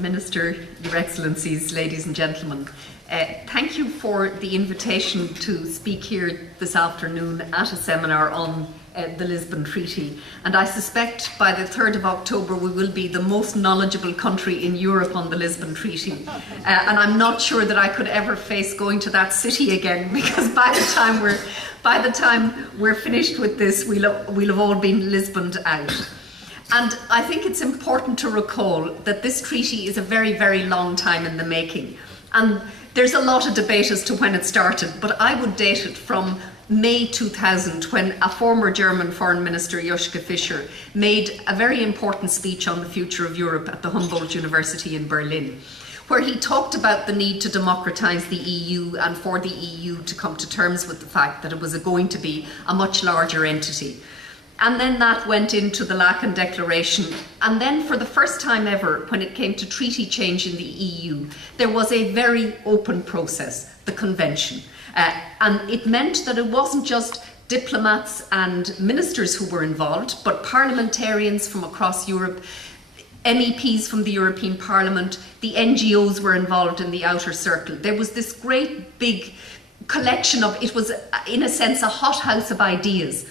Minister, Your Excellencies, ladies and gentlemen. Thank you for the invitation to speak here this afternoon at a seminar on the Lisbon Treaty. And I suspect by the 3rd of October we will be the most knowledgeable country in Europe on the Lisbon Treaty. And I'm not sure that I could ever face going to that city again, because by the time we're finished with this, we'll have all been Lisboned out. And I think it's important to recall that this treaty is a very, very long time in the making. And there's a lot of debate as to when it started, but I would date it from May 2000, when a former German Foreign Minister, Joschka Fischer, made a very important speech on the future of Europe at the Humboldt University in Berlin, where he talked about the need to democratise the EU and for the EU to come to terms with the fact that it was going to be a much larger entity. And then that went into the Laeken Declaration. And then for the first time ever, when it came to treaty change in the EU, there was a very open process, the Convention. And it meant that it wasn't just diplomats and ministers who were involved, but parliamentarians from across Europe, MEPs from the European Parliament, the NGOs were involved in the outer circle. There was this great big collection of, it was in a sense a hothouse of ideas.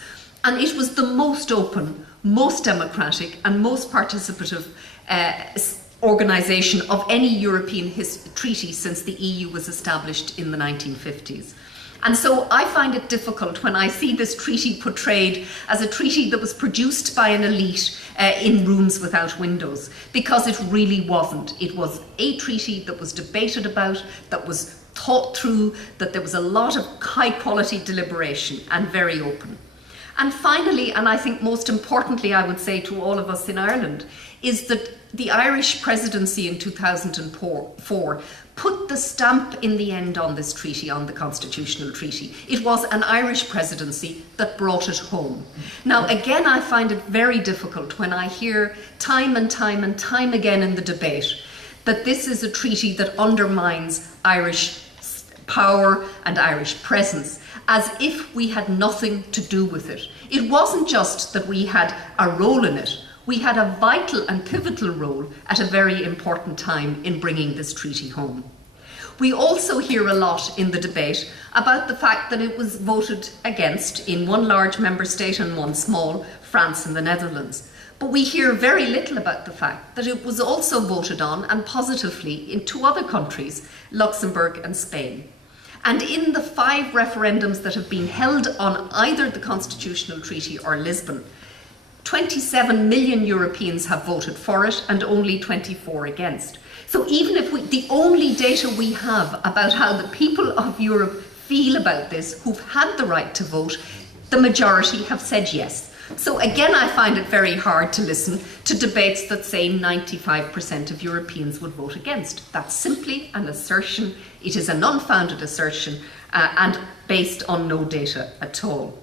And it was the most open, most democratic and most participative organisation of any European treaty since the EU was established in the 1950s. And so I find it difficult when I see this treaty portrayed as a treaty that was produced by an elite in rooms without windows, because it really wasn't. It was a treaty that was debated about, that was thought through, that there was a lot of high quality deliberation and very open. And finally, and I think most importantly, I would say to all of us in Ireland, is that the Irish presidency in 2004 put the stamp in the end on this treaty, on the constitutional treaty. It was an Irish presidency that brought it home. Now, again, I find it very difficult when I hear time and time and time again in the debate that this is a treaty that undermines Irish power and Irish presence, as if we had nothing to do with it. It wasn't just that we had a role in it, we had a vital and pivotal role at a very important time in bringing this treaty home. We also hear a lot in the debate about the fact that it was voted against in one large member state and one small, France and the Netherlands. But we hear very little about the fact that it was also voted on, and positively, in two other countries, Luxembourg and Spain. And in the 5 referendums that have been held on either the Constitutional Treaty or Lisbon, 27 million Europeans have voted for it and only 24 against. So even if the only data we have about how the people of Europe feel about this, who've had the right to vote, the majority have said yes. So again, I find it very hard to listen to debates that say 95% of Europeans would vote against. That's simply an assertion. It is an unfounded assertion and based on no data at all.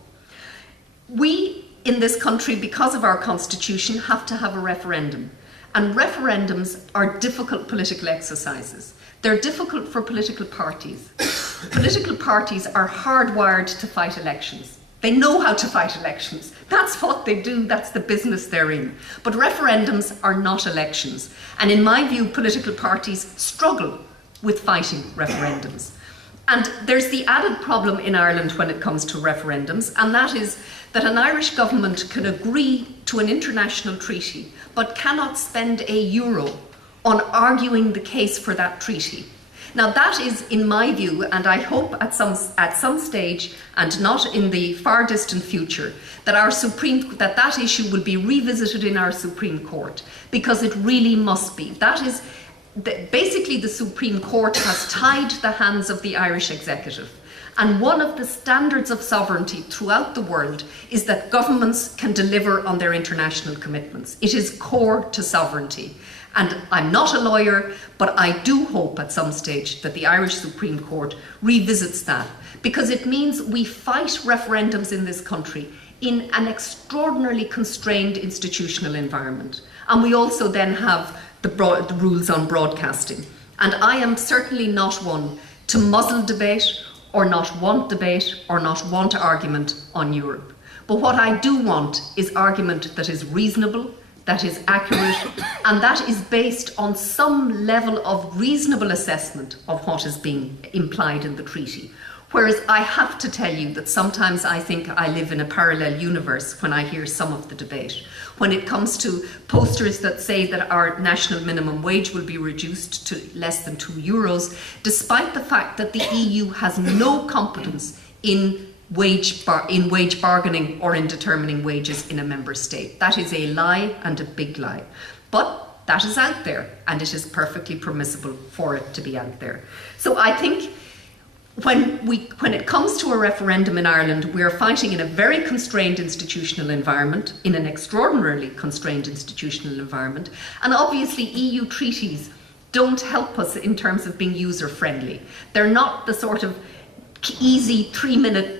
We in this country, because of our constitution, have to have a referendum. And referendums are difficult political exercises. They're difficult for political parties. Political parties are hardwired to fight elections. They know how to fight elections. That's what they do, that's the business they're in. But referendums are not elections. And in my view, political parties struggle with fighting referendums. And there's the added problem in Ireland when it comes to referendums, and that is that an Irish government can agree to an international treaty, but cannot spend €1 on arguing the case for that treaty. Now that is, in my view, and I hope at some stage, and not in the far distant future, that that issue will be revisited in our Supreme Court, because it really must be. That is, basically the Supreme Court has tied the hands of the Irish executive. And one of the standards of sovereignty throughout the world is that governments can deliver on their international commitments. It is core to sovereignty. And I'm not a lawyer, but I do hope at some stage that the Irish Supreme Court revisits that, because it means we fight referendums in this country in an extraordinarily constrained institutional environment. And we also then have the rules on broadcasting. And I am certainly not one to muzzle debate or not want debate or not want argument on Europe. But what I do want is argument that is reasonable, that is accurate, and that is based on some level of reasonable assessment of what is being implied in the treaty. Whereas I have to tell you that sometimes I think I live in a parallel universe when I hear some of the debate. When it comes to posters that say that our national minimum wage will be reduced to less than €2, despite the fact that the EU has no competence in wage bargaining or in determining wages in a member state. That is a lie, and a big lie. But that is out there, and it is perfectly permissible for it to be out there. So I think when it comes to a referendum in Ireland, we are fighting in a very constrained institutional environment, in an extraordinarily constrained institutional environment, and obviously EU treaties don't help us in terms of being user-friendly. They're not the sort of easy 3-minute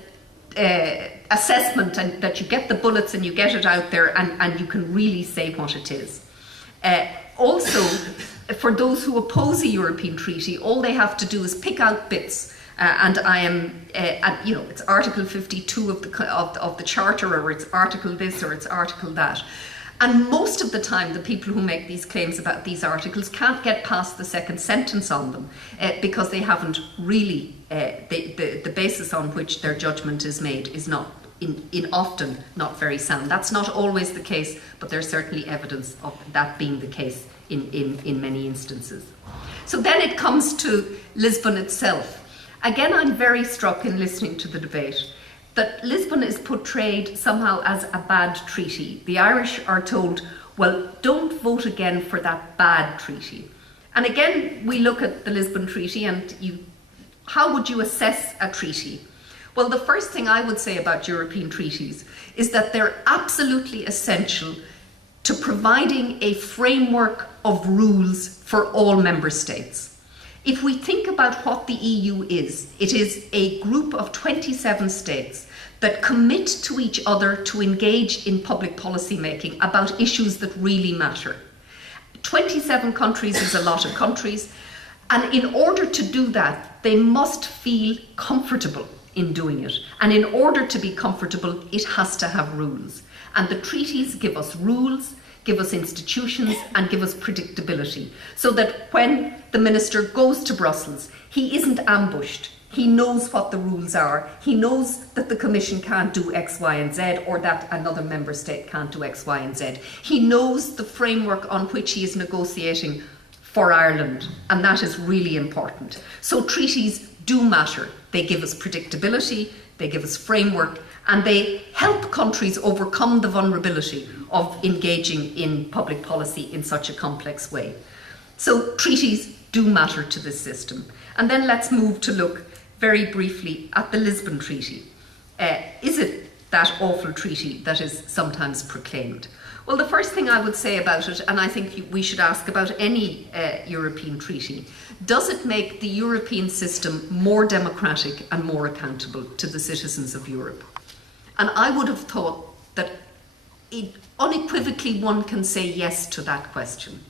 assessment, and that you get the bullets and you get it out there and you can really say what it is. Also, for those who oppose a European treaty, all they have to do is pick out bits. And I am, it's Article 52 of the Charter, or it's Article this, or it's Article that. And most of the time, the people who make these claims about these articles can't get past the second sentence on them because they haven't really, the basis on which their judgment is made is not, often not very sound. That's not always the case, but there's certainly evidence of that being the case in many instances. So then it comes to Lisbon itself. Again, I'm very struck in listening to the debate that Lisbon is portrayed somehow as a bad treaty. The Irish are told, well, don't vote again for that bad treaty. And again, we look at the Lisbon Treaty and how would you assess a treaty? Well, the first thing I would say about European treaties is that they're absolutely essential to providing a framework of rules for all member states. If we think about what the EU is, it is a group of 27 states that commit to each other to engage in public policy making about issues that really matter. 27 countries is a lot of countries, and in order to do that, they must feel comfortable in doing it. And in order to be comfortable, it has to have rules. And the treaties give us rules, give us institutions, and give us predictability, so that when the minister goes to Brussels, he isn't ambushed. He knows what the rules are. He knows that the Commission can't do X, Y, and Z, or that another member state can't do X, Y, and Z. He knows the framework on which he is negotiating for Ireland, and that is really important. So treaties do matter. They give us predictability, they give us framework, and they help countries overcome the vulnerability of engaging in public policy in such a complex way. So treaties do matter to this system. And then let's move to look very briefly at the Lisbon Treaty. Is it that awful treaty that is sometimes proclaimed? Well, the first thing I would say about it, and I think we should ask about any European treaty, does it make the European system more democratic and more accountable to the citizens of Europe? And I would have thought that unequivocally one can say yes to that question.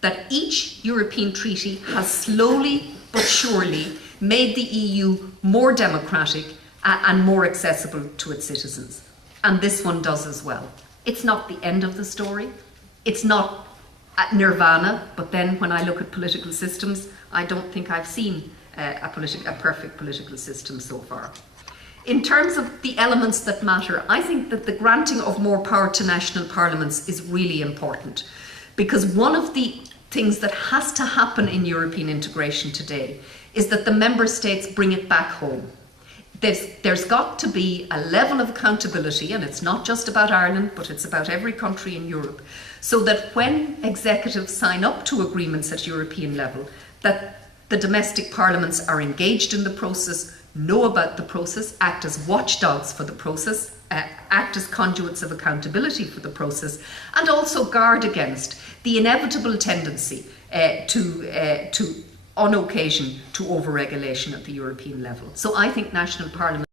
That each European treaty has slowly but surely made the EU more democratic and more accessible to its citizens. And this one does as well. It's not the end of the story. It's not at nirvana, but then when I look at political systems, I don't think I've seen a perfect political system so far. In terms of the elements that matter, I think that the granting of more power to national parliaments is really important, because one of the things that has to happen in European integration today is that the member states bring it back home. There's got to be a level of accountability, and it's not just about Ireland, but it's about every country in Europe, so that when executives sign up to agreements at European level, that the domestic parliaments are engaged in the process, know about the process, act as watchdogs for the process, act as conduits of accountability for the process, and also guard against the inevitable tendency on occasion to over-regulation at the European level. So I think national parliaments